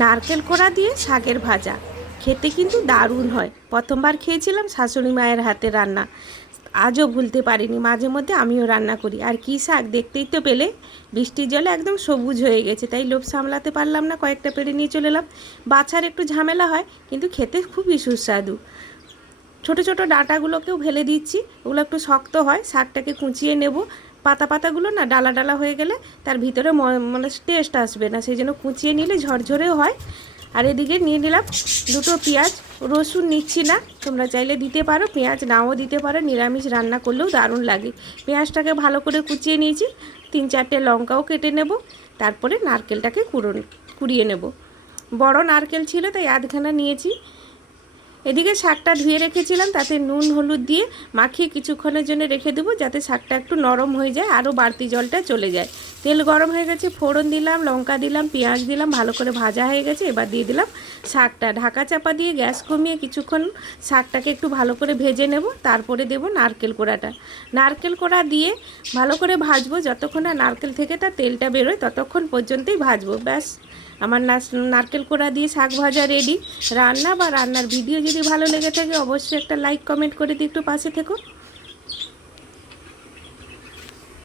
নারকেল কোড়া দিয়ে শাকের ভাজা খেতে কিন্তু দারুণ হয়। প্রথমবার খেয়েছিলাম শাশুড়ি মায়ের হাতে রান্না, আজও ভুলতে পারিনি। মাঝে মধ্যে আমিও রান্না করি। আর কী শাক, দেখতেই তো পেলে বৃষ্টির জলে একদম সবুজ হয়ে গেছে, তাই লোভ সামলাতে পারলাম না, কয়েকটা পেড়ে নিয়ে চলে এলাম। বাছার একটু ঝামেলা হয়, কিন্তু খেতে খুবই সুস্বাদু। ছোট ছোট ডাঁটাগুলোকেও ফেলে দিচ্ছি, ওগুলো একটু শক্ত হয়। শাকটাকে কুচিয়ে নেব। পাতা পাতাগুলো না ডালা ডালা হয়ে গেলে তার ভিতরে মানে টেস্ট আসবে না, সেই জন্য কুচিয়ে নিলে ঝরঝরেও হয়। আর এদিকে নিয়ে নিলাম দুটো পেঁয়াজ। রসুন নিচ্ছি না, তোমরা চাইলে দিতে পারো, পেঁয়াজ নাও দিতে পারো, নিরামিষ রান্না করলেও দারুণ লাগে। পেঁয়াজটাকে ভালো করে কুচিয়ে নিয়েছি। 3-4টে লঙ্কাও কেটে নেব। তারপরে নারকেলটাকে কুড়িয়ে নেব। বড় নারকেল ছিল তাই আধখানা নিয়েছি। এদিকে শাকটা ধুয়ে রেখেছিলাম, তাতে নুন হলুদ দিয়ে মাখিয়ে কিছুক্ষণের জন্য রেখে দেবো, যাতে শাকটা একটু নরম হয়ে যায়, আরও বাড়তি জলটা চলে যায়। তেল গরম হয়ে গেছে, ফোড়ন দিলাম, লঙ্কা দিলাম, পেঁয়াজ দিলাম, ভালো করে ভাজা হয়ে গেছে। এবার দিয়ে দিলাম শাকটা। ঢাকা চাপা দিয়ে গ্যাস কমিয়ে কিছুক্ষণ শাকটাকে একটু ভালো করে ভেজে নেব। তারপরে দেব নারকেল কোড়াটা। নারকেল কোড়া দিয়ে ভালো করে ভাজবো, যতক্ষণ না নারকেল থেকে তার তেলটা বেরোয় ততক্ষণ পর্যন্তই ভাজবো। ব্যাস, আমার নারকেল কোড়া দিয়ে শাক ভাজা রেডি। রান্না বা রান্নার ভিডিও যদি ভালো লেগে থাকে অবশ্যই একটা লাইক কমেন্ট করে দিয়ে একটু পাশে থেকো।